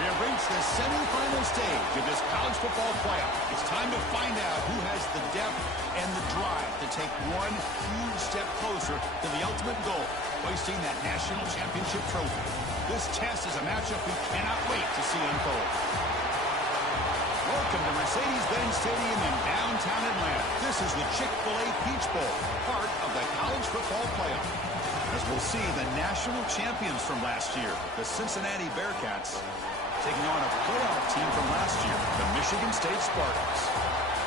We have reached the semifinal stage of this college football playoff. It's time to find out who has the depth and the drive to take one huge step closer to the ultimate goal, hoisting that national championship trophy. This test is a matchup we cannot wait to see unfold. Welcome to Mercedes-Benz Stadium in downtown Atlanta. This is the Chick-fil-A Peach Bowl, part of the college football playoff. As we'll see, the national champions from last year, the Cincinnati Bearcats, taking on a playoff team from last year, the Michigan State Spartans.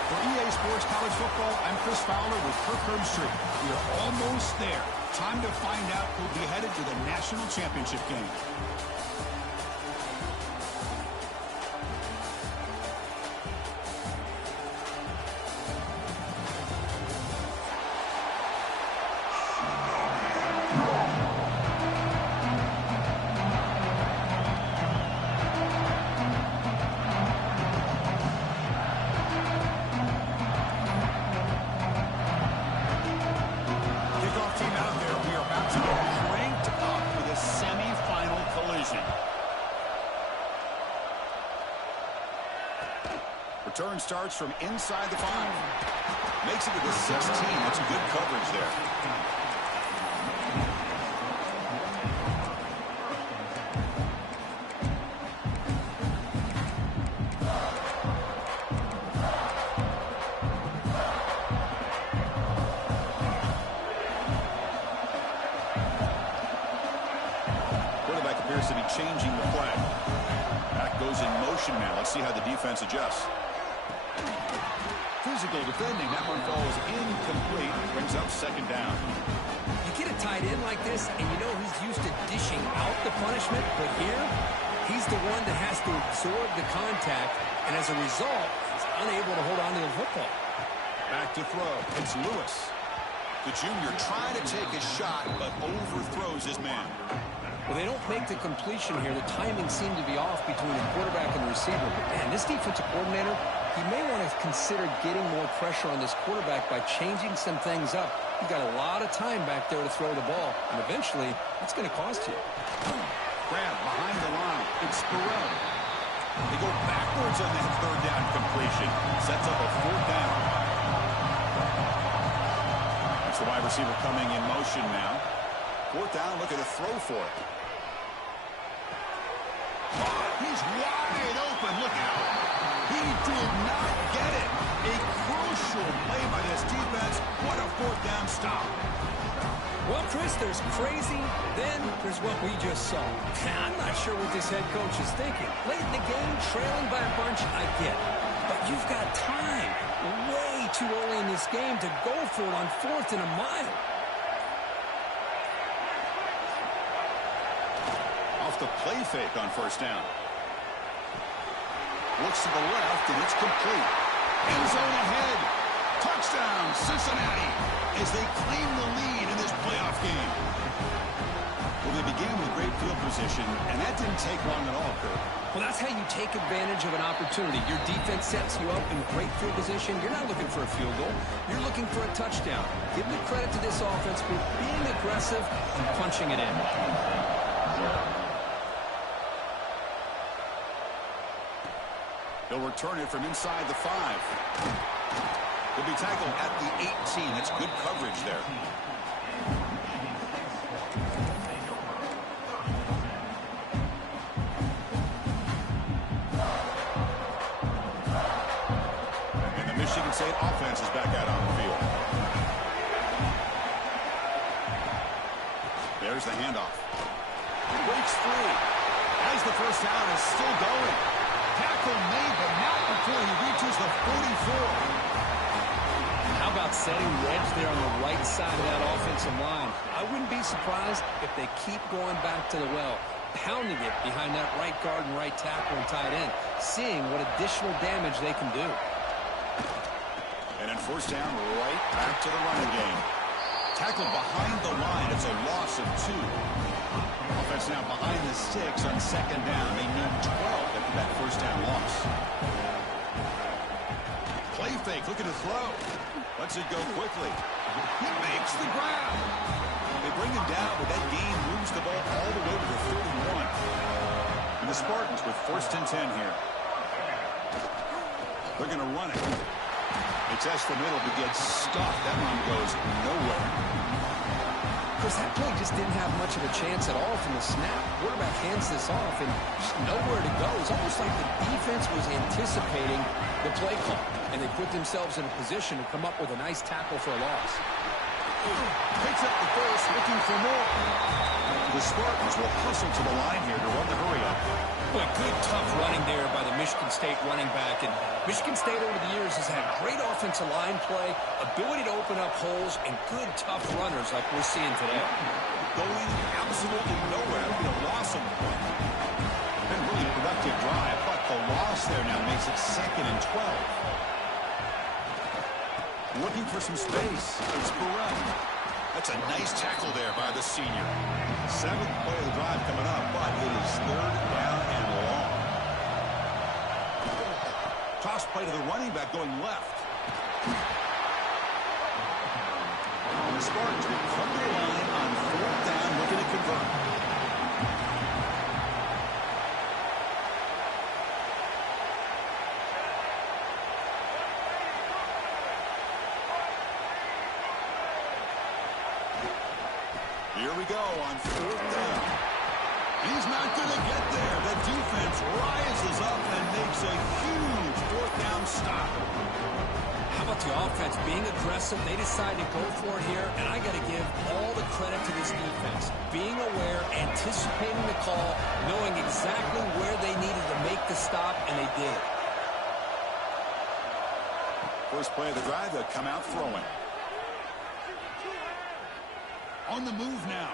For EA Sports College Football, I'm Chris Fowler with Kirk Herbstreit. We are almost there. Time to find out who'll be headed to the national championship game. Return starts from inside the 5. Makes it to the 16. That's good coverage there. Quarterback appears to be changing the play. Back goes in motion now. Let's see how the defense adjusts. Physical defending. That one falls incomplete. Brings up second down. You get a tight end like this, and you know he's used to dishing out the punishment, but here, he's the one that has to absorb the contact, and as a result, he's unable to hold on to the football. Back to throw. It's Lewis. The junior trying to take a shot, but overthrows his man. Well, they don't make the completion here. The timing seemed to be off between the quarterback and the receiver. But, man, this defensive coordinator, he may want to consider getting more pressure on this quarterback by changing some things up. You've got a lot of time back there to throw the ball, and eventually, it's going to cost you. Grab behind the line. It's Sparrow. They go backwards on that third down completion. Sets up a fourth down. That's the wide receiver coming in motion now. Fourth down, looking to throw for it. He's wide open. Look out. He did not get it. A crucial play by this defense. What a fourth down stop. Well, Chris, there's crazy, then there's what we just saw. I'm not sure what this head coach is thinking. Late in the game, trailing by a bunch, I get it. But you've got time, way too early in this game, to go for it on 4th and a mile. Off the play fake on first down. Looks to the left, and it's complete. End zone ahead. Touchdown, Cincinnati, as they claim the lead in this playoff game. Well, they began with great field position, and that didn't take long at all, Kirk. Well, that's how you take advantage of an opportunity. Your defense sets you up in great field position. You're not looking for a field goal. You're looking for a touchdown. Give the credit to this offense for being aggressive and punching it in. They'll return it from inside the 5. He'll be tackled at the 18. That's good coverage there. And the Michigan State offense is back out on the field. There's the handoff. Breaks free. As the first down is still going. Tackle made, but not before he reaches the 44. How about setting the edge there on the right side of that offensive line? I wouldn't be surprised if they keep going back to the well, pounding it behind that right guard and right tackle and tight end, seeing what additional damage they can do. And then first down, right back to the running game. Tackled behind the line. It's a loss of 2. Offense now behind the sticks on second down. They need 12 after that first down loss. Play fake, looking to throw. Lets it go quickly. He makes the grab. They bring him down, but that gain moves the ball all the way to the 31. And the Spartans with 1st and 10 here. They're going to run it. They test the middle, but gets stuffed. That run goes nowhere. Chris, that play just didn't have much of a chance at all from the snap. Quarterback hands this off and just nowhere to go. It's almost like the defense was anticipating the play call, and they put themselves in a position to come up with a nice tackle for a loss. Picks up the first, looking for more. The Spartans will hustle to the line here to run the hurry up. Boy, good, tough running there by the Michigan State running back. And Michigan State over the years has had great offensive line play, ability to open up holes, and good, tough runners like we're seeing today. Going absolutely nowhere. It'll be a loss on the play. Been a really productive drive, but the loss there now makes it 2nd and 12. Looking for some space. It's Burrell. That's a nice tackle there by the senior. 7th play of the drive coming up, but it is 3rd down and long. Toss play to the running back going left. And the Spartans will come to the line on 4th down, looking to convert. Here we go on 4th down. He's not going to get there. The defense rises up and makes a huge 4th down stop. How about the offense being aggressive? They decide to go for it here, and I got to give all the credit to this defense. Being aware, anticipating the call, knowing exactly where they needed to make the stop, and they did. First play of the drive, they'll come out throwing. On the move now.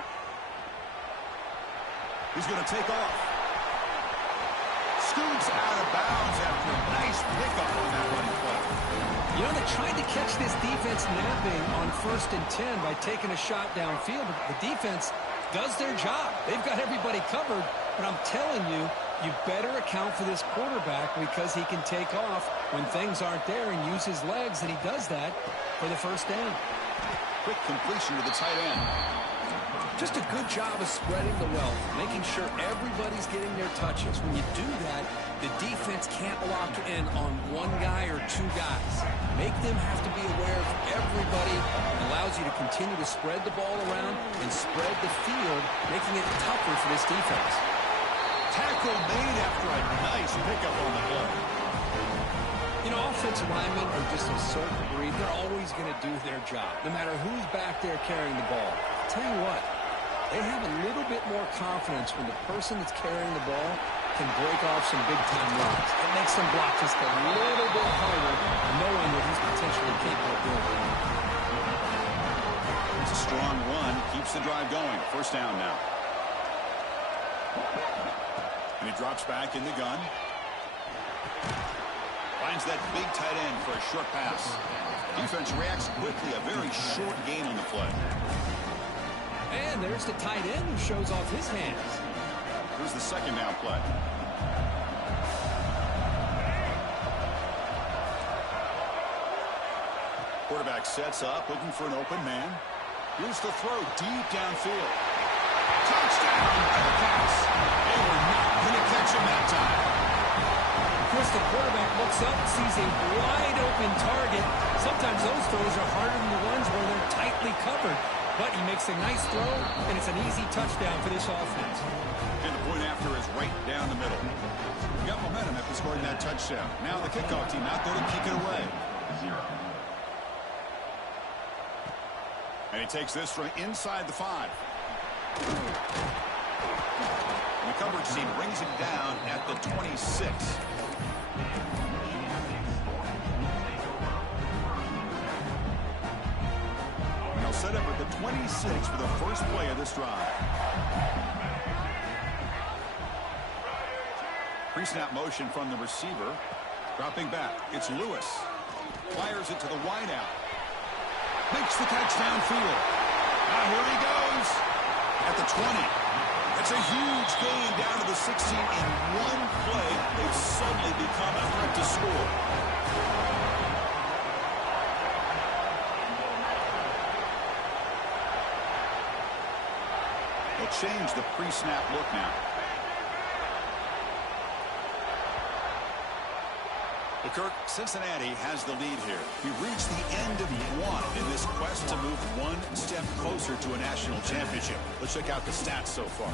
He's going to take off. Scoots out of bounds after a nice pickup on that running play. You know, they tried to catch this defense napping on 1st and 10 by taking a shot downfield, but the defense does their job. They've got everybody covered, but I'm telling you, you better account for this quarterback because he can take off when things aren't there and use his legs, and he does that for the 1st down. Quick completion to the tight end. Just a good job of spreading the wealth, making sure everybody's getting their touches. When you do that, the defense can't lock in on one guy or 2 guys. Make them have to be aware of everybody. It allows you to continue to spread the ball around and spread the field, making it tougher for this defense. Tackle made after a nice pickup on the play. You know, offensive linemen are just a certain breed. They're always going to do their job, no matter who's back there carrying the ball. I'll tell you what, they have a little bit more confidence when the person that's carrying the ball can break off some big-time runs. It makes them block just a little bit harder, knowing what he's potentially capable of doing. It's a strong run, keeps the drive going. 1st down now. And he drops back in the gun. Finds that big tight end for a short pass. Defense reacts quickly. A very short gain on the play. And there's the tight end who shows off his hands. Here's the 2nd down play. Quarterback sets up, looking for an open man. Here's the throw deep downfield. Touchdown! Pass. They were not going to catch him that time. Chris, the quarterback looks up, sees a wide-open target. Sometimes those throws are harder than the ones where they're tightly covered. But he makes a nice throw, and it's an easy touchdown for this offense. And the point after is right down the middle. We got momentum after scoring that touchdown. Now the kickoff team not going to kick it away. And he takes this from inside the 5. And the coverage team brings him down at the 26. They'll set up at the 26 for the first play of this drive. Pre-snap motion from the receiver. Dropping back. It's Lewis. Fires it to the wideout. Makes the catch downfield. Now here he goes. At the 20. That's a huge gain down to the 16 in one play. They've suddenly become a threat to score. They'll change the pre-snap look now. Well, Kirk, Cincinnati has the lead here. We've reached the end of one in this quest to move one step closer to a national championship. Let's check out the stats so far.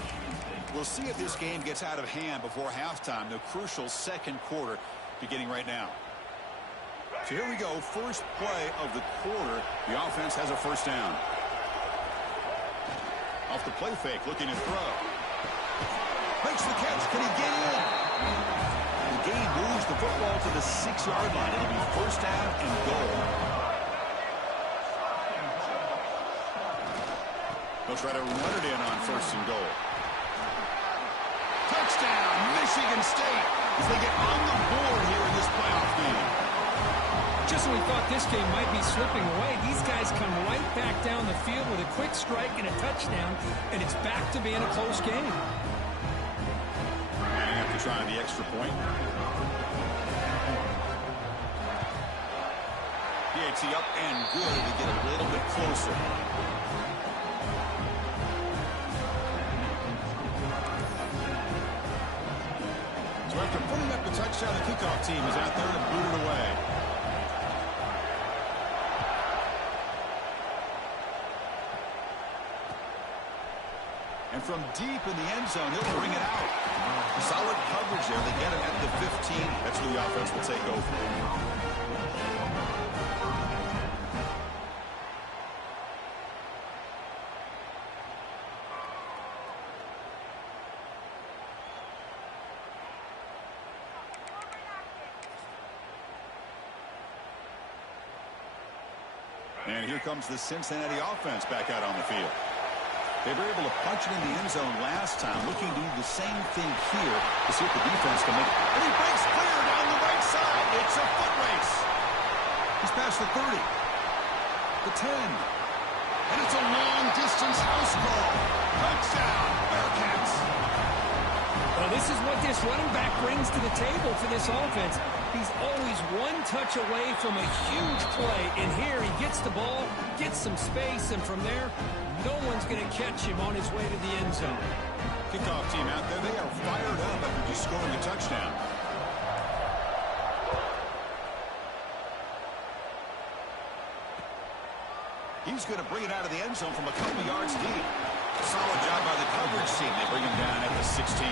We'll see if this game gets out of hand before halftime, the crucial second quarter beginning right now. So here we go, first play of the quarter. The offense has a first down. Off the play fake, looking to throw. Makes the catch. Can he get in? The game moves the football to the 6-yard line. It'll be first down and goal. They'll try to run it in on first and goal. Touchdown, Michigan State, as they get on the board here in this playoff game. Just when we thought this game might be slipping away, these guys come right back down the field with a quick strike and a touchdown, and it's back to being a close game. And after trying the extra point. PAT up and good to get a little bit closer. So after putting up the touchdown, the kickoff team is out there to boot it away. And from deep in the end zone, he'll bring it out. Solid coverage there. They get him at the 15. That's where the offense will take over. And here comes the Cincinnati offense back out on the field. They were able to punch it in the end zone last time, looking to do the same thing here to see if the defense can make it. And he breaks clear down the right side. It's a foot race. He's past the 30, the 10, and it's a long-distance house call. Touchdown, Bearcats. Well, this is what this running back brings to the table for this offense. He's always one touch away from a huge play, and here he gets the ball, gets some space, and from there, no one's going to catch him on his way to the end zone. Kickoff team out there, they are fired up after just scoring a touchdown. He's going to bring it out of the end zone from a couple yards deep. Solid job by the coverage team. They bring him down at the 16.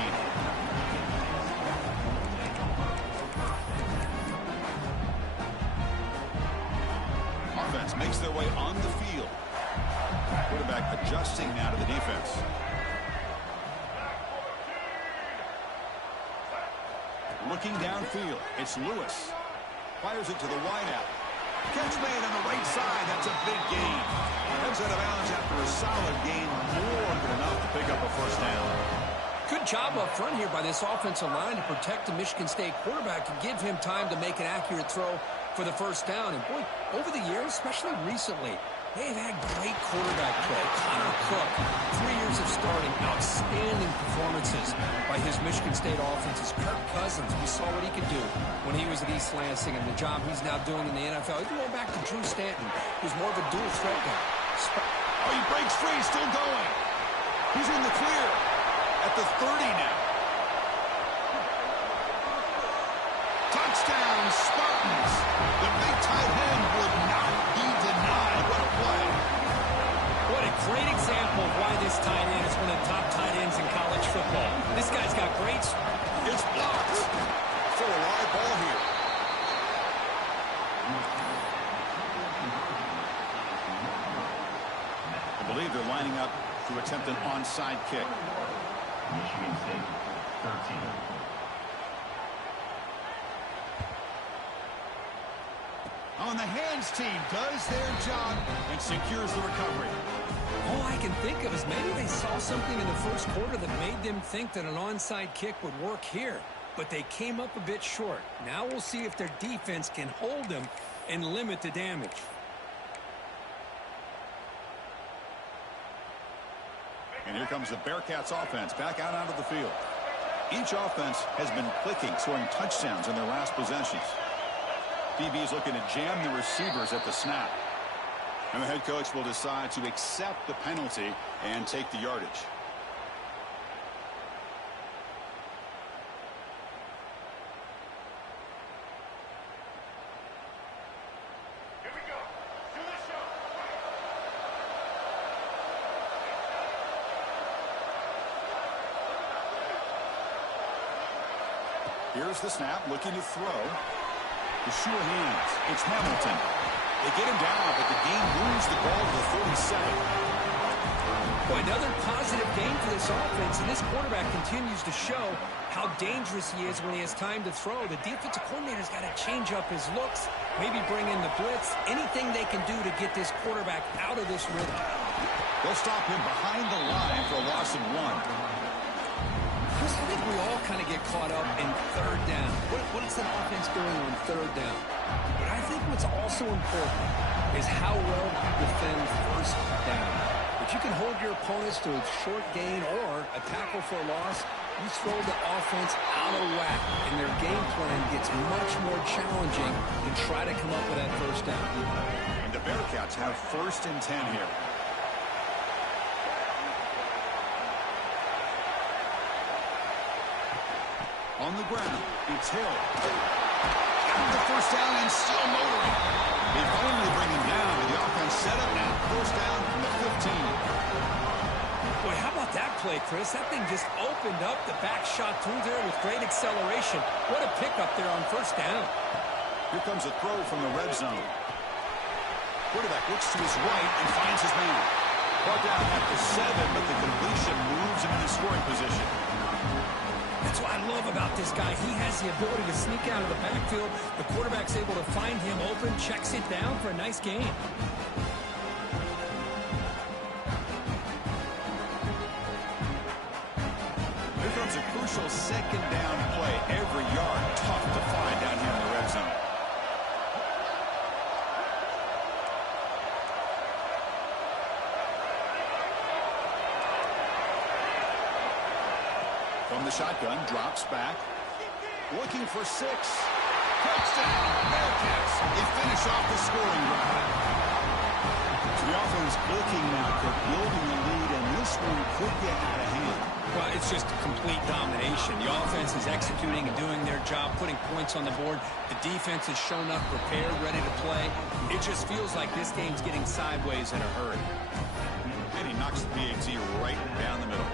Offense makes their way on the field. Quarterback adjusting now to the defense. Looking downfield, it's Lewis. Fires it to the wideout. Catch made on the right side. That's a big gain. Heads out of bounds after a solid gain, more than enough to pick up a first down. Good job up front here by this offensive line to protect the Michigan State quarterback and give him time to make an accurate throw for the first down. And boy, over the years, especially recently, they've had great quarterback play. Connor Cook, 3 years of starting, outstanding performances by his Michigan State offenses. Kirk Cousins, we saw what he could do when he was at East Lansing and the job he's now doing in the NFL. Even going back to Drew Stanton, who's more of a dual threat guy. Oh, he breaks free, still going. He's in the clear at the 30 now. Touchdown, Spartans. The big tight end would not be denied. What a play. What a great example of why this tight end is one of the top tight ends in college football. This guy's got great... It's blocked for a live ball here. I believe they're lining up to attempt an onside kick. Michigan State, 13. On the hands team does their job and secures the recovery. All I can think of is maybe they saw something in the first quarter that made them think that an onside kick would work here. But they came up a bit short. Now we'll see if their defense can hold them and limit the damage. And here comes the Bearcats offense back out onto the field. Each offense has been clicking, scoring touchdowns in their last possessions. DB is looking to jam the receivers at the snap. And the head coach will decide to accept the penalty and take the yardage. Here's the snap, looking to throw. The sure hands. It's Hamilton. They get him down, but the game moves the ball to the 47. Boy, another positive game for this offense, and this quarterback continues to show how dangerous he is when he has time to throw. The defensive coordinator's got to change up his looks, maybe bring in the blitz, anything they can do to get this quarterback out of this rhythm. They'll stop him behind the line for a loss of 1. Chris, I think we all kind of get caught up in third down. What is that offense doing on third down? But I think what's also important is how well you defend first down. If you can hold your opponents to a short gain or a tackle for a loss, you throw the offense out of whack, and their game plan gets much more challenging to try to come up with that first down. And the Bearcats have 1st and 10 here. On the ground, it's Hill. Got the first down and still motoring. They finally bring him down with the offense set up now. First down from the 15. Boy, how about that play, Chris? That thing just opened up. The back shot through there with great acceleration. What a pickup there on first down. Here comes a throw from the red zone. Quarterback looks to his right and finds his man. Brought down at the 7, but the completion moves him into scoring position. That's what I love about this guy. He has the ability to sneak out of the backfield. The quarterback's able to find him open, checks it down for a nice gain. Here comes a crucial second down play. Every yard tough to find down here in the red zone. From the shotgun, drops back. Looking for 6. Touchdown, Bearcats. They finish off the scoring drive. So the offense looking now for building a lead, and this one could get out of hand. Well, it's just complete domination. The offense is executing and doing their job, putting points on the board. The defense has shown up, prepared, ready to play. It just feels like this game's getting sideways in a hurry. And he knocks the PAT right down the middle.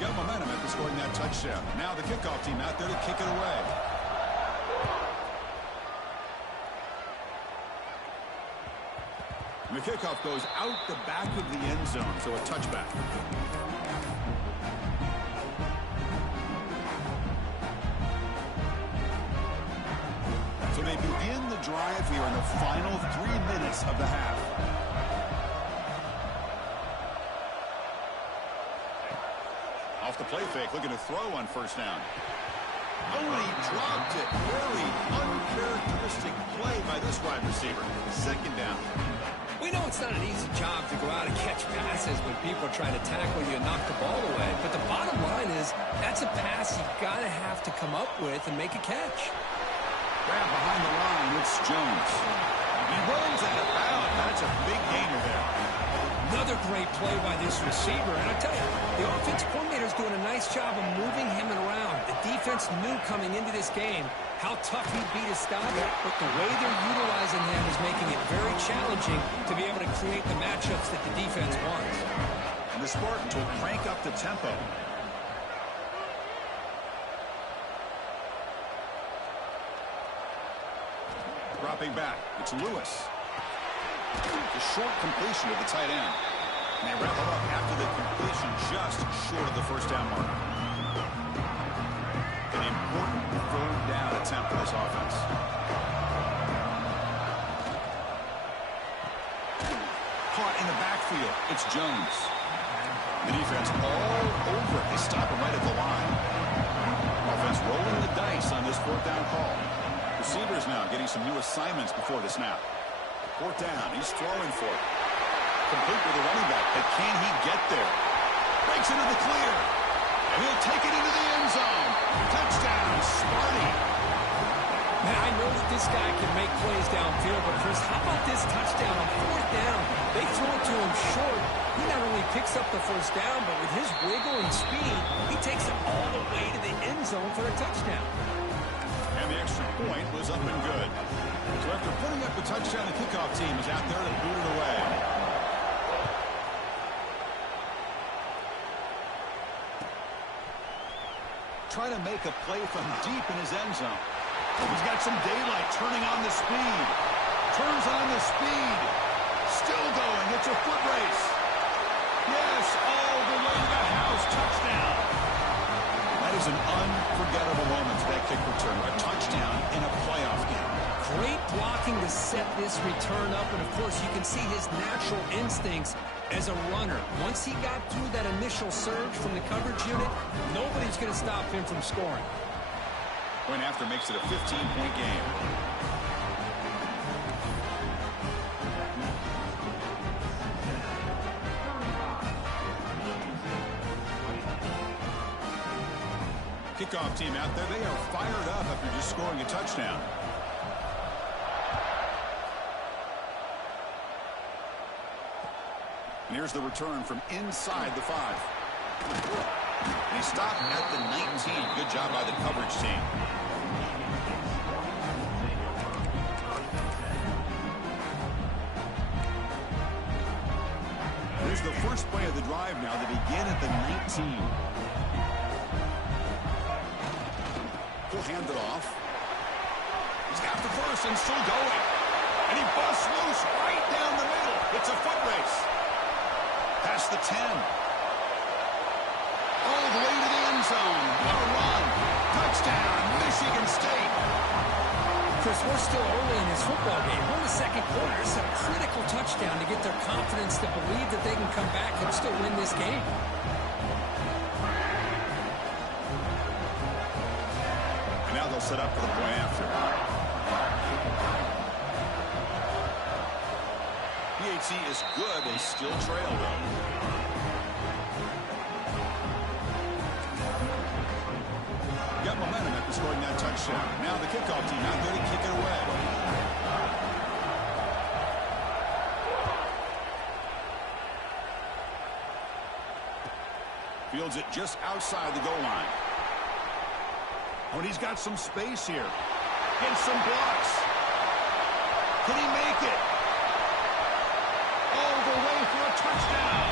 Got momentum after scoring that touchdown. Now the kickoff team out there to kick it away. And the kickoff goes out the back of the end zone, so a touchback. So they begin the drive here in the final 3 minutes of the half. Off the play fake, looking to throw on first down. Oh, he dropped it. Very uncharacteristic play by this wide receiver. Second down. We know it's not an easy job to go out and catch passes when people are trying to tackle you and knock the ball away. But the bottom line is that's a pass you've got to have to come up with and make a catch. Grab behind the line, it's Jones. He runs out of bounds. That's a big gainer there. Another great play by this receiver. And I tell you, the offensive coordinator is doing a nice job of moving him around. The defense knew coming into this game how tough he'd be to stop, but the way they're utilizing him is making it very challenging to be able to create the matchups that the defense wants. And the Spartans will crank up the tempo. Dropping back, it's Lewis. The short completion to the tight end. And they wrap it up after the completion just short of the first down mark. An important third down attempt for this offense. Caught in the backfield. It's Jones. The defense all over it. They stop him right at the line. Offense rolling the dice on this fourth down call. Receivers now getting some new assignments before the snap. Fourth down. He's throwing for it. Complete with the running back, but can he get there? Breaks into the clear. And he'll take it into the end zone. Touchdown, Sparty. Man, I know that this guy can make plays downfield, but Chris, how about this touchdown on fourth down? They throw it to him short. He not only picks up the first down, but with his wiggle and speed, he takes it all the way to the end zone for a touchdown. And the extra point was up and good. So after putting up the touchdown, the kickoff team is out there to boot it away. trying to make a play from deep in his end zone. He's got some daylight, turning on the speed. Turns on the speed. Still going. It's a foot race. Yes, all the way to the house. Touchdown. That is an unforgettable moment to that kick return. A touchdown in a playoff game. Great blocking to set this return up, and of course you can see his natural instincts as a runner. Once he got through that initial surge from the coverage unit, nobody's going to stop him from scoring. Point after makes it a 15-point game. Kickoff team out there, they are fired up after just scoring a touchdown. And here's the return from inside the 5. And he stopped at the 19. Good job by the coverage team. Here's the first play of the drive now. They begin at the 19. He'll hand it off. He's got the first and still going. And he busts loose right down the middle. It's a foot race. Past the 10. All the way to the end zone. What a run. Touchdown, Michigan State. Chris, we're still early in this football game. We're in the second quarter. It's a critical touchdown to get their confidence to believe that they can come back and still win this game. And now they'll set up for the point after. PAT is good. They still trail, though. Got momentum after scoring that touchdown. Now the kickoff team out there to kick it away. Fields it just outside the goal line. Oh, and he's got some space here. Gets some blocks. Can he make it? All the way for a touchdown.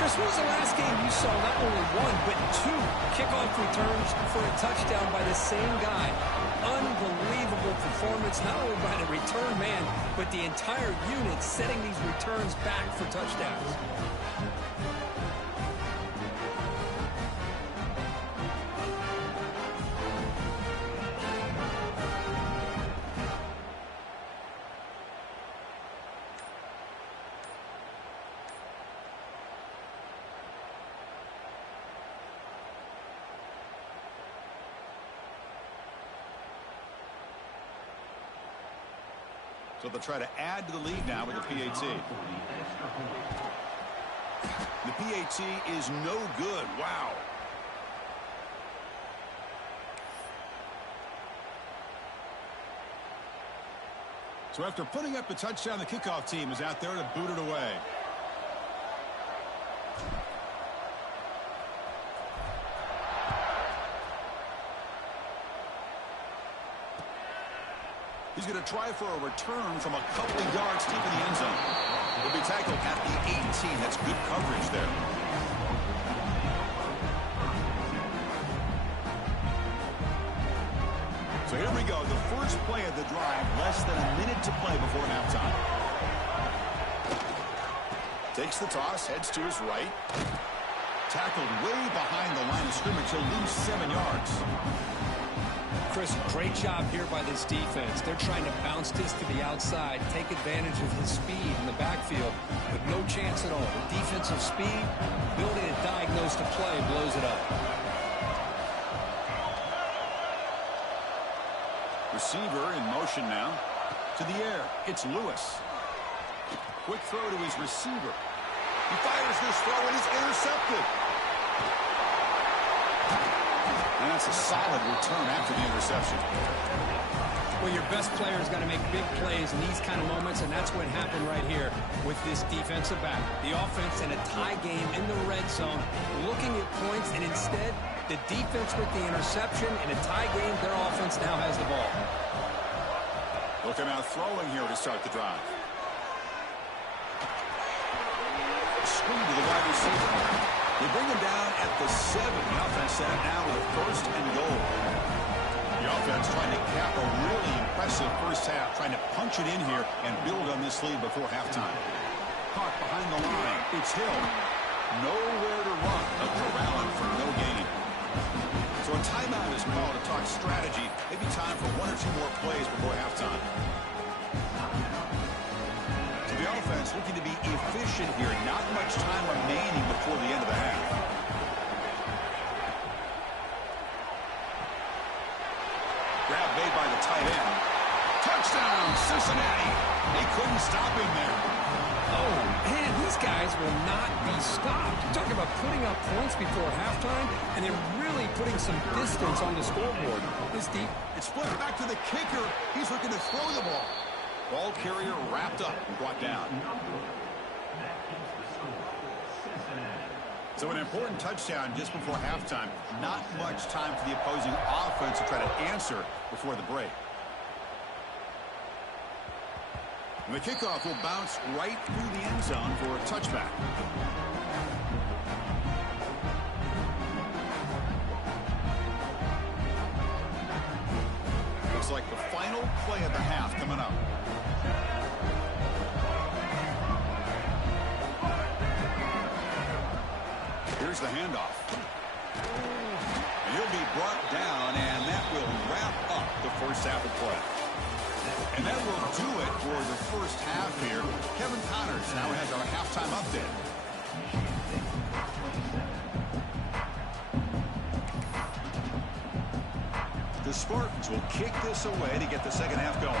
Chris, when was the last game you saw not only one, but 2 kickoff returns for a touchdown by the same guy? Unbelievable performance, not only by the return man, but the entire unit setting these returns back for touchdowns. So they'll try to add to the lead now with the PAT. The PAT is no good. Wow. So after putting up the touchdown, the kickoff team is out there to boot it away. He's going to try for a return from a couple of yards deep in the end zone. He'll be tackled at the 18. That's good coverage there. So here we go. The first play of the drive. Less than a minute to play before halftime. Takes the toss. Heads to his right. Tackled way behind the line of scrimmage. He'll lose 7 yards. Chris, great job here by this defense. They're trying to bounce this to the outside, take advantage of his speed in the backfield, but no chance at all. The defensive speed, ability to diagnose the play, blows it up. Receiver in motion now. To the air. It's Lewis. Quick throw to his receiver. He fires this throw and it's intercepted. And that's a solid return after the interception. Well, your best player's got to make big plays in these kind of moments, and that's what happened right here with this defensive back. The offense in a tie game in the red zone, looking at points, and instead, the defense with the interception. In a tie game, their offense now has the ball. Looking out throwing here to start the drive. Screen to the wide receiver. They bring him down at the 7. The offense set up now with a First and goal. The offense trying to cap a really impressive first half, trying to punch it in here and build on this lead before halftime. Caught behind the line. It's Hill. Nowhere to run. They'll corral him for no gain. So a timeout is called to talk strategy. Maybe time for one or two more plays before halftime. So the offense looking to be efficient here. Not much time remaining before the end of the half. Grab made by the tight end. Touchdown, Cincinnati. They couldn't stop him there. Oh, man, these guys will not be stopped. You're talking about putting up points before halftime, and they're really putting some distance on the scoreboard. This deep. It's flipped back to the kicker. He's looking to throw the ball. Ball carrier wrapped up and brought down. So an important touchdown just before halftime. Not much time for the opposing offense to try to answer before the break. And the kickoff will bounce right through the end zone for a touchback. Looks like the final play of the half coming up. Here's the handoff. And he'll be brought down, and that will wrap up the first half of play. And that will do it for the first half here. Kevin Connors now has our halftime update. The Spartans will kick this away to get the second half going.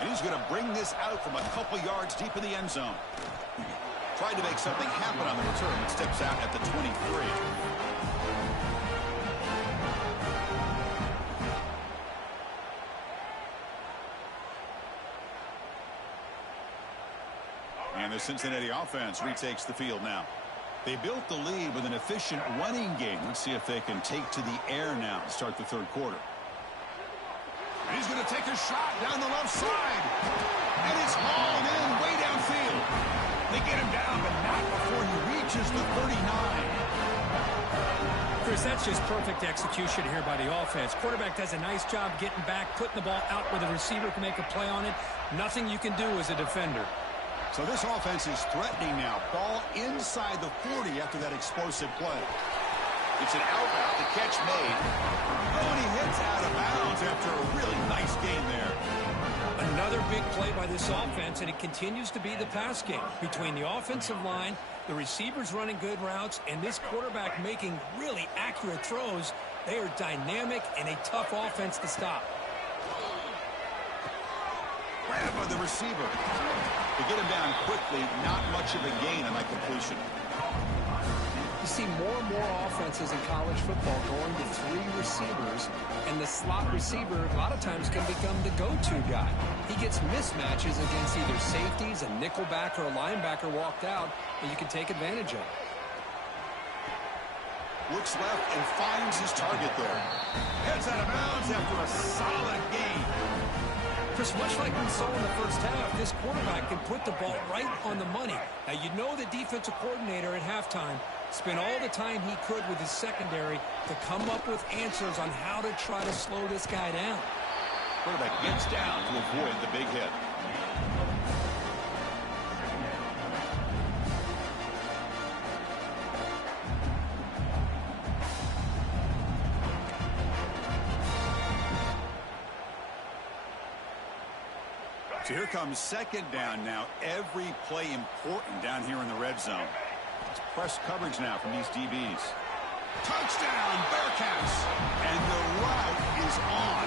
And he's going to bring this out from a couple yards deep in the end zone. Tried to make something happen on the return, but steps out at the 23. And the Cincinnati offense retakes the field now. They built the lead with an efficient running game. Let's see if they can take to the air now to start the third quarter. And he's going to take a shot down the left side. And it's hauled in way downfield. They get him down, but not before he reaches the 39. Chris, that's just perfect execution here by the offense. Quarterback does a nice job getting back, putting the ball out where the receiver can make a play on it. Nothing you can do as a defender. So this offense is threatening now. Ball inside the 40 after that explosive play. It's an out route, the catch made. Oh, and he hits out of bounds after a really nice gain there. Another big play by this offense, and it continues to be the pass game. Between the offensive line, the receivers running good routes, and this quarterback making really accurate throws, they are dynamic and a tough offense to stop. Grab by the receiver. To get him down quickly, not much of a gain on that completion. You see more and more offenses in college football going to three receivers, and the slot receiver a lot of times can become the go-to guy. He gets mismatches against either safeties, a nickelback, or a linebacker walked out, and you can take advantage of it. Looks left and finds his target there. Heads out of bounds after a solid gain. Chris, much like we saw in the first half, this quarterback can put the ball right on the money. Now, you know the defensive coordinator at halftime spent all the time he could with his secondary to come up with answers on how to try to slow this guy down. Quarterback gets down to avoid the big hit. So here comes second down now. Every play important down here in the red zone. It's press coverage now from these DBs. Touchdown, Bearcats! And the route is on.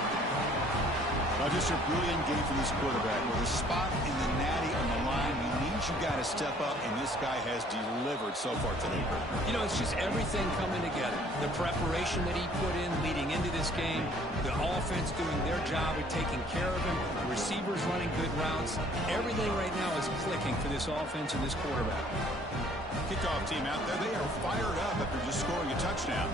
Now just a brilliant game from this quarterback. With a spot in the natty on the line, he needs you got to step up, and this guy has delivered so far today. You know, it's just everything coming together. The preparation that he put in leading into this game, the offense doing their job of taking care of him, the receivers running good routes. Everything right now is clicking for this offense and this quarterback. Kickoff team out there, they are fired up after just scoring a touchdown.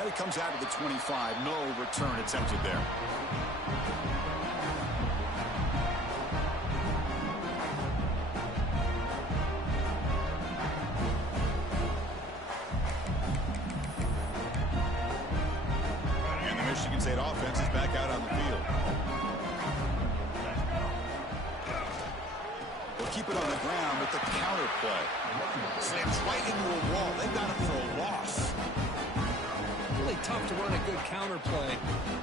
And it comes out of the 25. No return attempted there. And the Michigan State offense is back out on the field. They'll keep it on the ground with the counter play. Slams right into a wall. They've got him for a loss. Really tough to run a good counter play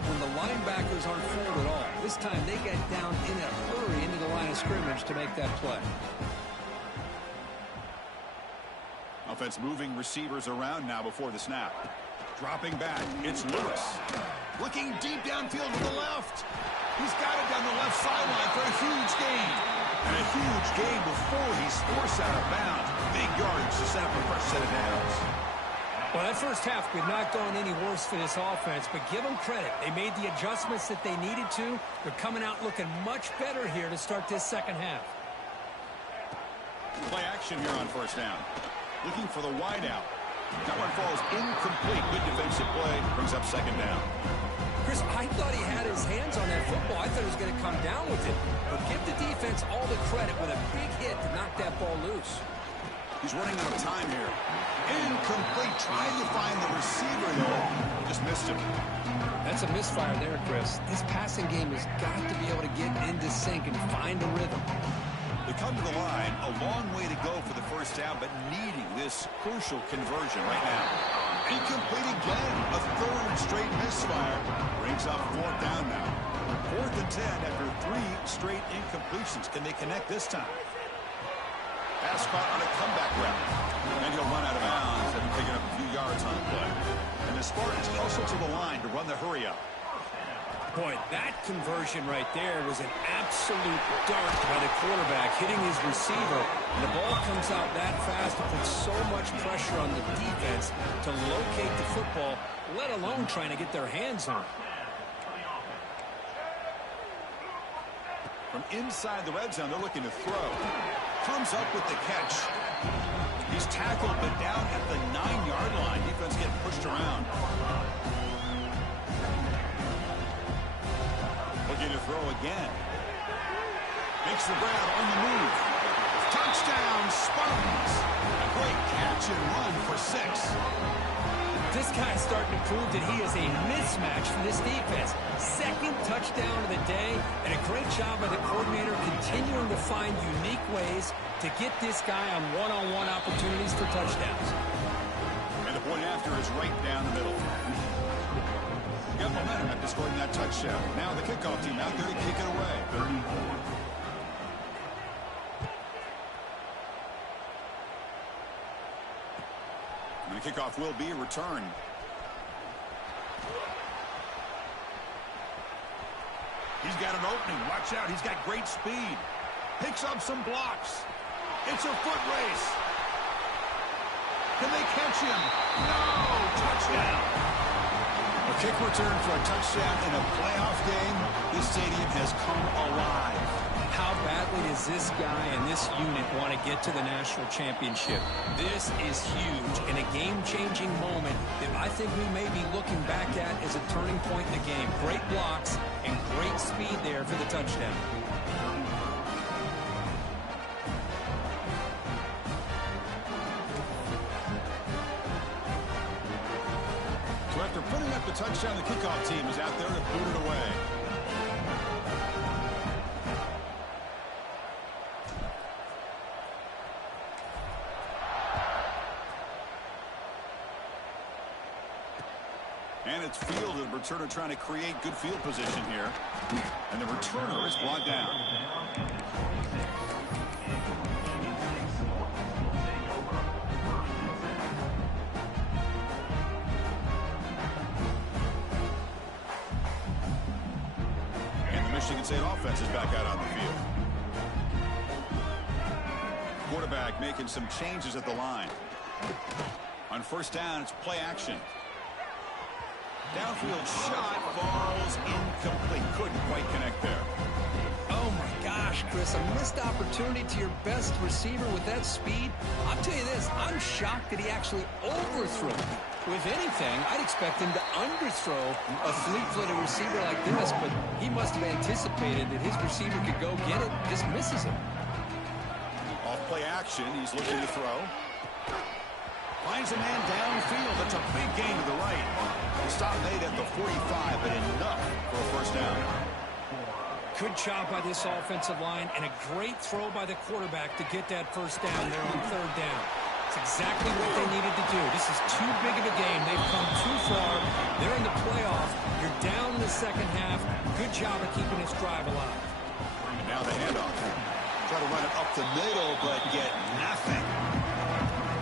when the linebackers aren't fooled at all. This time they get down in a hurry into the line of scrimmage to make that play. Offense moving receivers around now before the snap. Dropping back. It's Lewis. Looking deep downfield to the left. He's got it down the left sideline for a huge gain. And a huge gain before he's forced out of bounds. Big yardage to set up a fresh set of downs. Well, that first half could not go any worse for this offense, but give them credit. They made the adjustments that they needed to. They're coming out looking much better here to start this second half. Play action here on first down. Looking for the wideout. That one falls incomplete. Good defensive play. Brings up second down. Chris, I thought he had his hands on that football. I thought he was going to come down with it. But give the defense all the credit with a big hit to knock that ball loose. He's running out of time here. Incomplete. Trying to find the receiver there. Just missed him. That's a misfire there, Chris. This passing game has got to be able to get into sync and find a rhythm. They come to the line, a long way to go for the first down, but needing this crucial conversion right now. Incomplete again. A third straight misfire. Brings up fourth down now. 4th and 10 after 3 straight incompletions. Can they connect this time? Pass caught on a comeback route. And he'll run out of bounds after picking up a few yards on the play. And the Spartans hustle to the line to run the hurry up. Boy, that conversion right there was an absolute dart by the quarterback, hitting his receiver. And the ball comes out that fast to put so much pressure on the defense to locate the football, let alone trying to get their hands on it. From inside the red zone, they're looking to throw. Comes up with the catch. He's tackled, but down at the 9-yard line. Defense getting pushed around. Looking to throw again. Makes the grab on the move. Touchdown, Spartans. A great catch and run for 6. This guy's starting to prove that he is a mismatch for this defense. Second touchdown of the day, and a great job by the coordinator continuing to find unique ways to get this guy on one-on-one opportunities for touchdowns. And the point after is right down the middle. Got momentum after scoring that touchdown. Now the kickoff team out there to kick it away. 34. And the kickoff will be a return. He's got an opening. Watch out. He's got great speed. Picks up some blocks. It's a foot race. Can they catch him? No! Touchdown. A kick return for a touchdown in a playoff game. This stadium has come alive. How badly does this guy and this unit want to get to the national championship? This is huge and a game-changing moment that I think we may be looking back at as a turning point in the game. Great blocks and great speed there for the touchdown. So after putting up the touchdown, the kickoff team is out there to boot it away. And it's fielded. Returner trying to create good field position here. And the returner is brought down. And the Michigan State offense is back out on the field. Quarterback making some changes at the line. On first down, it's play action. Downfield shot falls incomplete. Couldn't quite connect there. Oh, my gosh, Chris, a missed opportunity to your best receiver with that speed. I'll tell you this, I'm shocked that he actually overthrew it. With anything, I'd expect him to underthrow a fleet-footed receiver like this, but he must have anticipated that his receiver could go get it, just misses him. Off play action, he's looking to throw. Finds a man downfield. That's a big gain to the right. The stop made at the 45, but enough for a first down. Good job by this offensive line, and a great throw by the quarterback to get that first down there on third down. It's exactly what they needed to do. This is too big of a game. They've come too far. They're in the playoff. You're down in the second half. Good job of keeping this drive alive. And now the handoff. Try to run it up the middle, but get nothing.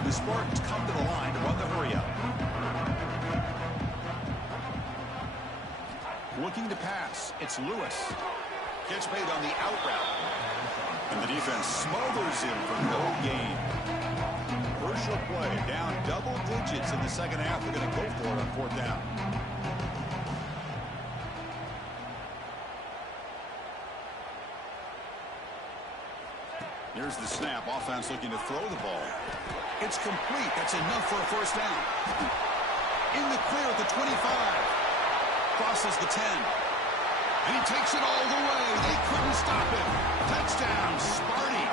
The Spartans come to the line to run the hurry-up. Looking to pass. It's Lewis. Catch made on the out route. And the defense smothers him for no gain. Crucial play. Down double digits in the second half. They're going to go for it on fourth down. Here's the snap. Offense looking to throw the ball. It's complete. That's enough for a first down. In the clear at the 25. Crosses the 10. And he takes it all the way. They couldn't stop him. Touchdown, Sparty.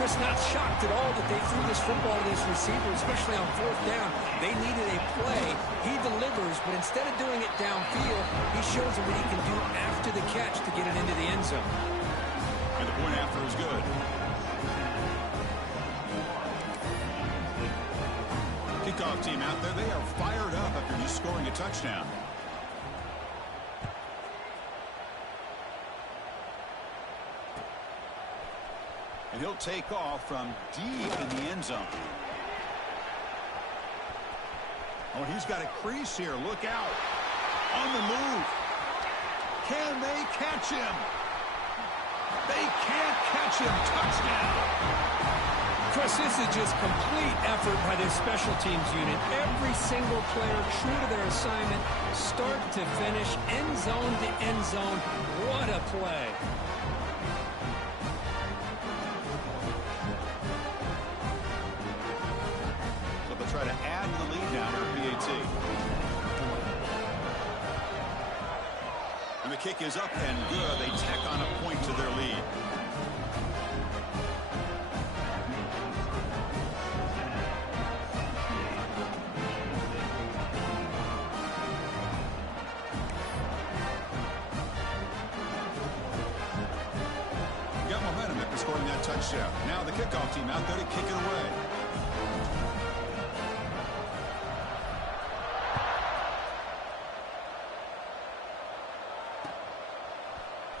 Chris, not shocked at all that they threw this football to this receiver, especially on fourth down. They needed a play. He delivers, but instead of doing it downfield, he shows them what he can do after the catch to get it into the end zone. And the point after is good. Kickoff team out there. They are fired up after just scoring a touchdown. And he'll take off from deep in the end zone. Oh, he's got a crease here. Look out. On the move. Can they catch him? They can't catch him. Touchdown. Chris, this is just complete effort by this special teams unit. Every single player true to their assignment, start to finish, end zone to end zone. What a play. So they'll try to add to the lead now here at PAT. And the kick is up and good. They tack on a point to their lead. Got momentum after scoring that touchdown. Now the kickoff team out there to kick it away.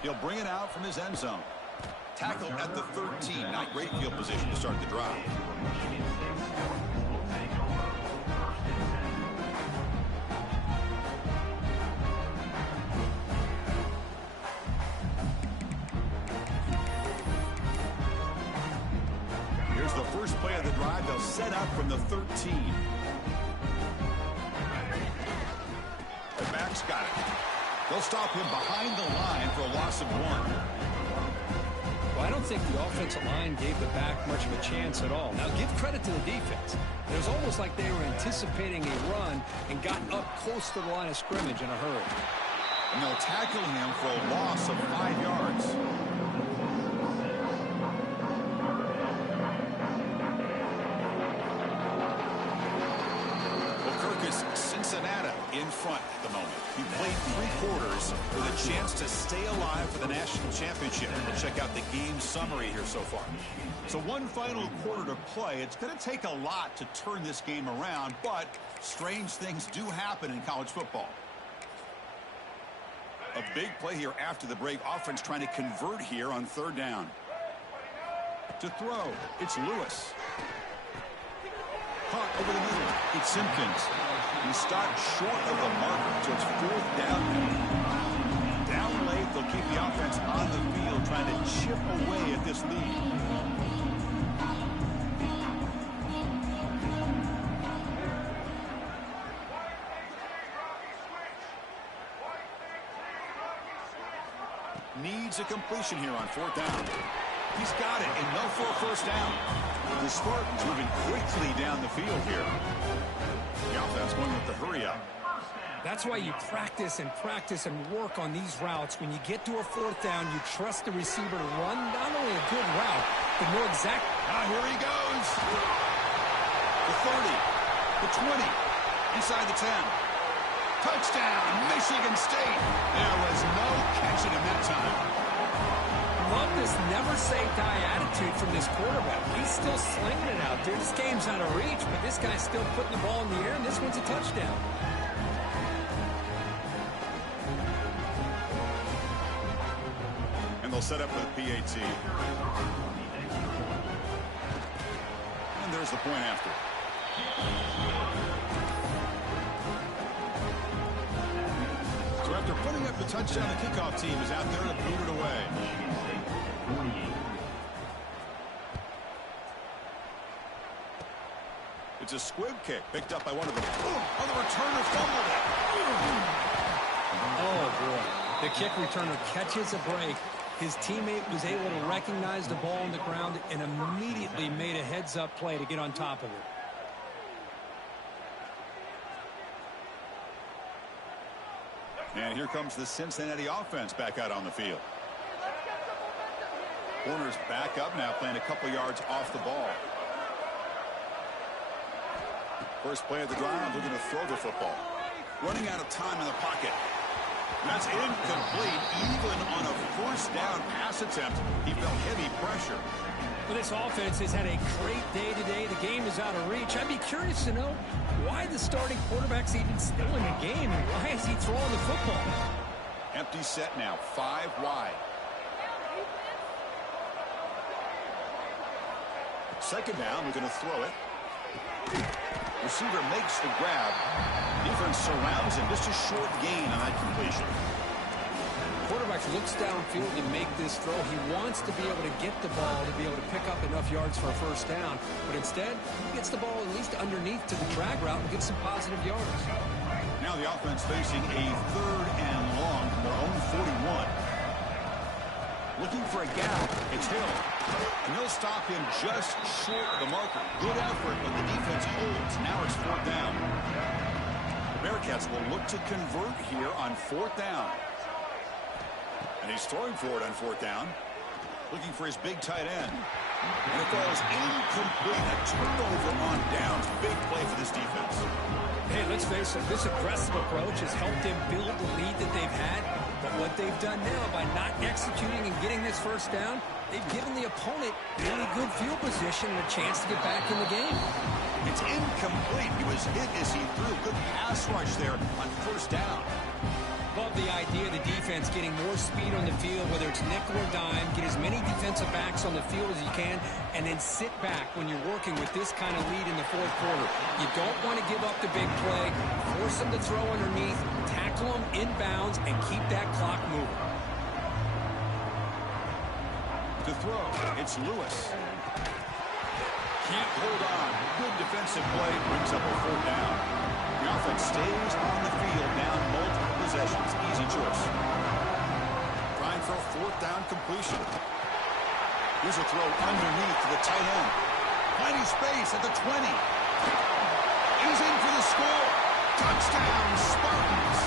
He'll bring it out from his end zone. Tackle at the 13. Not great field position to start the drive. Here's the first play of the drive. They'll set up from the 13. The back's got it. They'll stop him behind the line for a loss of 1. Well, I don't think the offensive line gave the back much of a chance at all. Now, give credit to the defense. It was almost like they were anticipating a run and got up close to the line of scrimmage in a hurry. And they'll tackle him for a loss of 5 yards. Ncaa in front at the moment. He played 3 quarters with a chance to stay alive for the national championship. We'll check out the game summary here so far. So one final quarter to play. It's going to take a lot to turn this game around, but strange things do happen in college football. A big play here after the break. Offense trying to convert here on third down. To throw, it's Lewis. Caught over the middle. It's Simpkins. He stopped short of the marker, so it's fourth down. Down late, they'll keep the offense on the field, trying to chip away at this lead. Needs a completion here on fourth down. He's got it, enough for a first down. The Spartans moving quickly down the field here. The offense going with the hurry up. That's why you practice and work on these routes. When you get to a fourth down, you trust the receiver to run not only a good route, but know exactly. Ah, here he goes. The 30, the 20, inside the 10. Touchdown, Michigan State. There was no catching him that time. Love this never-say-die attitude from this quarterback. He's still slinging it out there. This game's out of reach, but this guy's still putting the ball in the air, and this one's a touchdown. And they'll set up for the PAT. And there's the point after. So after putting up the touchdown, the kickoff team is out there to boot it away. It's a squib kick picked up by one of them. Oh, the returner fumbled it. Oh, boy. The kick returner catches a break. His teammate was able to recognize the ball on the ground and immediately made a heads-up play to get on top of it. And here comes the Cincinnati offense back out on the field. Corners back up now, playing a couple yards off the ball. First play of the drive, looking to throw the football. Running out of time in the pocket. That's incomplete. Even on a first down pass attempt, he felt heavy pressure. Well, this offense has had a great day today. The game is out of reach. I'd be curious to know why the starting quarterback's even still in the game and why is he throwing the football? Empty set now, 5 wide. Second down, we're going to throw it. Receiver makes the grab. Defense surrounds him. Just a short gain on that completion. Quarterback looks downfield to make this throw. He wants to be able to get the ball to be able to pick up enough yards for a first down. But instead, he gets the ball at least underneath to the drag route and gets some positive yards. Now the offense facing a 3rd and long from their own 41. Looking for a gap. It's Hill. And he'll stop him just short of the marker. Good effort, but the defense holds. Now it's 4th down. The Bearcats will look to convert here on 4th down. And he's throwing for it on 4th down. Looking for his big tight end. And it falls incomplete. A turnover on downs. Big play for this defense. Hey, let's face it, this aggressive approach has helped them build the lead that they've had. But what they've done now by not executing and getting this first down, they've given the opponent really good field position and a chance to get back in the game. It's incomplete. He was hit as he threw. Good pass rush there on 1st down. Love the idea of the defense getting more speed on the field, whether it's nickel or dime, get as many defensive backs on the field as you can, and then sit back when you're working with this kind of lead in the 4th quarter. You don't want to give up the big play, force them to throw underneath, tackle them inbounds, and keep that clock moving. To throw, it's Lewis. Can't hold on. Good defensive play, brings up a 4th down. The offense stays on the field, down multiple possessions. Easy choice. Trying for a 4th down completion. Here's a throw underneath to the tight end. Finding space at the 20. He's in for the score. Touchdown, Spartans.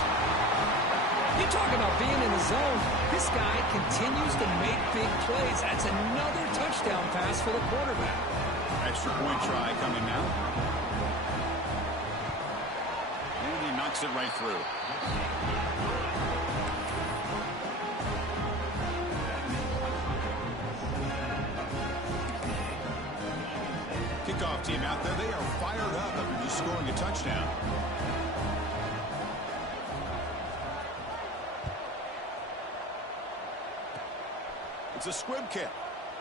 You talk about being in the zone. This guy continues to make big plays. That's another touchdown pass for the quarterback. Extra point try coming now. And he knocks it right through. Kickoff team out there. They are fired up after just scoring a touchdown. It's a squib kick.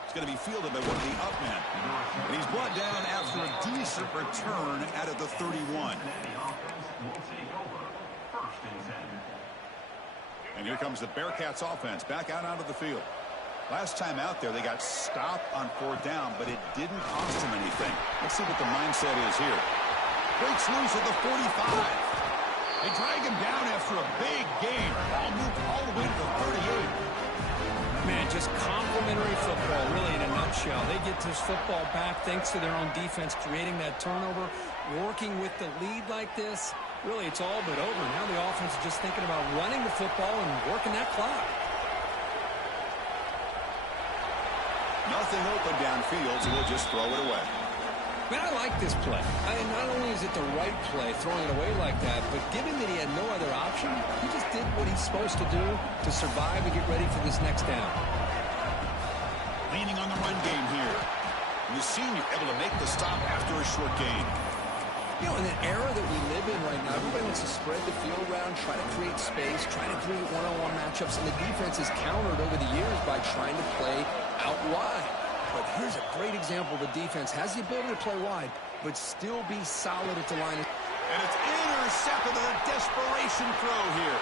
It's going to be fielded by one of the up men. And he's brought down after a decent return out of the 31. And here comes the Bearcats offense back out onto the field. Last time out there, they got stopped on 4th down, but it didn't cost them anything. Let's see what the mindset is here. Breaks loose at the 45. They drag him down after a big gain. Ball moved all the way to the 38. Man, just complimentary football, really, in a nutshell. They get this football back thanks to their own defense, creating that turnover, working with the lead like this. Really, it's all but over. Now the offense is just thinking about running the football and working that clock. Nothing open downfield, so we'll just throw it away. Man, I like this play. Not only is it the right play, throwing it away like that, but given that he had no other option, he just did what he's supposed to do to survive and get ready for this next down. Leaning on the run game here. And the senior able to make the stop after a short gain. You know, in an era that we live in right now, everybody wants to spread the field around, try to create space, try to create one-on-one matchups, and the defense has countered over the years by trying to play out wide. But here's a great example. The defense has the ability to play wide, but still be solid at the line. And it's intercepted on a desperation throw here.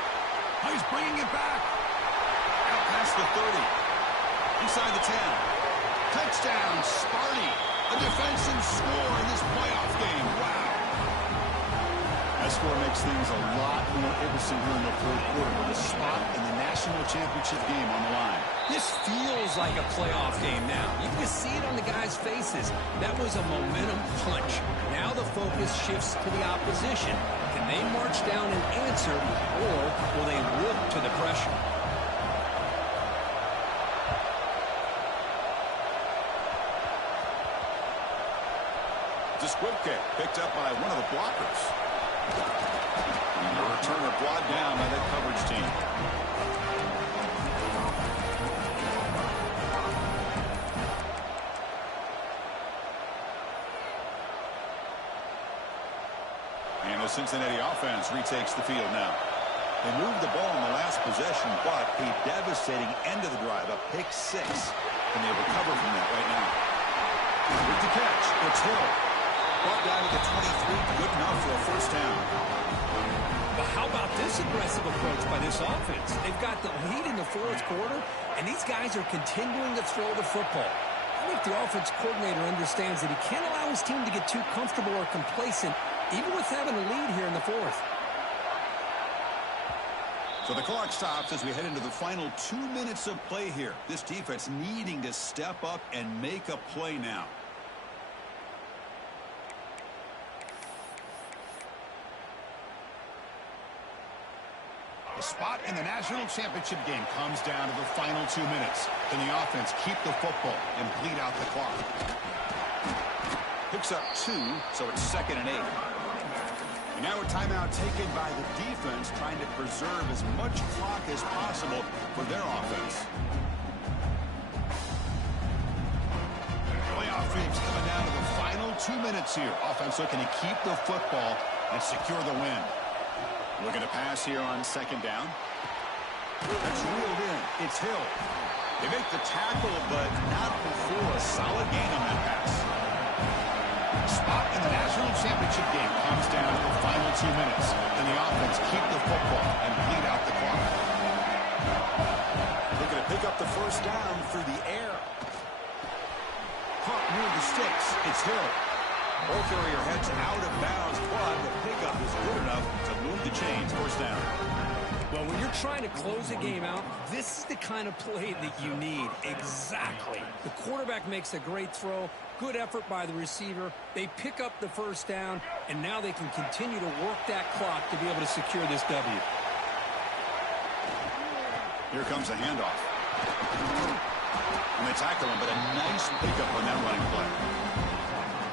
Oh, he's bringing it back. Out past the 30. Inside the 10. Touchdown, Sparty. A defensive score in this playoff game. Wow. That score makes things a lot more interesting here in the fourth quarter with a spot in the national championship game on the line. This feels like a playoff game now. You can just see it on the guys' faces. That was a momentum punch. Now the focus shifts to the opposition. Can they march down and answer, or will they look to the pressure? It's a squib kick picked up by one of the blockers. And the returner brought down by that coverage team. And the Cincinnati offense retakes the field now. They moved the ball in the last possession, but a devastating end of the drive, a pick six. Can they recover from that right now? With the catch, it's Hill. Brought down to the 23, good enough for a first down. But how about this aggressive approach by this offense? They've got the lead in the fourth quarter, and these guys are continuing to throw the football. I think the offense coordinator understands that he can't allow his team to get too comfortable or complacent, even with having a lead here in the fourth. So the clock stops as we head into the final 2 minutes of play here. This defense needing to step up and make a play now. The spot in the national championship game comes down to the final 2 minutes. Can the offense keep the football and bleed out the clock? Picks up 2, so it's 2nd and 8. And now a timeout taken by the defense, trying to preserve as much clock as possible for their offense. Playoff games coming down to the final 2 minutes here. Offense looking to keep the football and secure the win. Looking to pass here on 2nd down. That's reeled in. It's Hill. They make the tackle, but not before a solid gain on that pass. Spot in the national championship game comes down to the final 2 minutes. Can the offense keep the football and bleed out the clock? Looking to pick up the first down through the air. Caught near the sticks. It's Hill. Ball carrier heads out of bounds, but the pickup is good enough to move the chains. First down. Well, when you're trying to close a game out, this is the kind of play that you need. Exactly. The quarterback makes a great throw. Good effort by the receiver. They pick up the first down, and now they can continue to work that clock to be able to secure this W. Here comes a handoff. And they tackle him, but a nice pickup on that running play.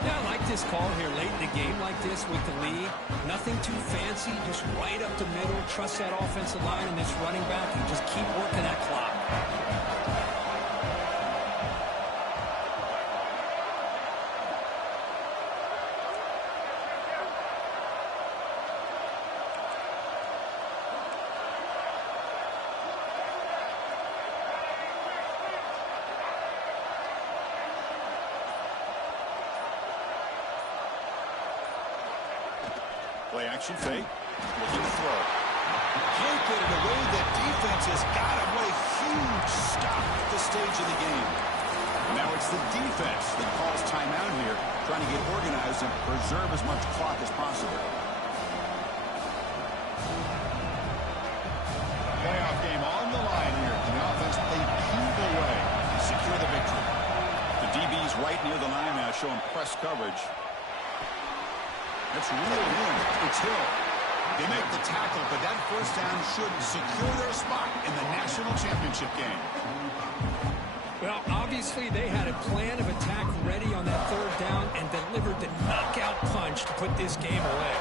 Yeah, I like this call here late in the game like this with the lead. Nothing too fancy, just right up the middle. Trust that offensive line and this running back and just keep working that clock. Play action fake. Looking to throw. Can't get it away. The defense has got him with a huge stop at this stage of the game. Now it's the defense that calls timeout here, trying to get organized and preserve as much clock as possible. Playoff game on the line here. The offense played people the victory. The DB's right near the line now showing press coverage. That's reeled in. It's Hill. They make the tackle, but that first down should secure their spot in the national championship game. Well, obviously they had a plan of attack ready on that third down and delivered the knockout punch to put this game away.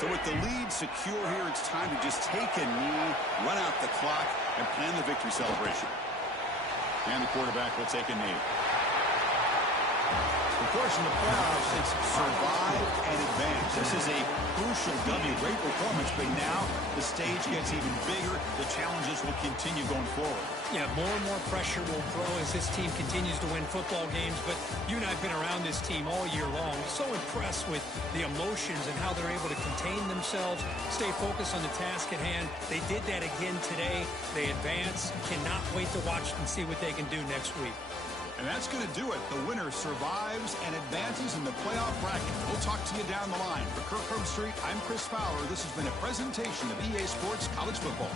So with the lead secure here, it's time to just take a knee, run out the clock, and plan the victory celebration. And the quarterback will take a knee. Of course, in the playoffs, it's survive and advance. This is a crucial W. Great performance, but now the stage gets even bigger. The challenges will continue going forward. Yeah, more and more pressure will grow as this team continues to win football games, but you and I have been around this team all year long. So impressed with the emotions and how they're able to contain themselves, stay focused on the task at hand. They did that again today. They advance. Cannot wait to watch and see what they can do next week. And that's going to do it. The winner survives and advances in the playoff bracket. We'll talk to you down the line. For Kirk Herbstreit, I'm Chris Fowler. This has been a presentation of EA Sports College Football.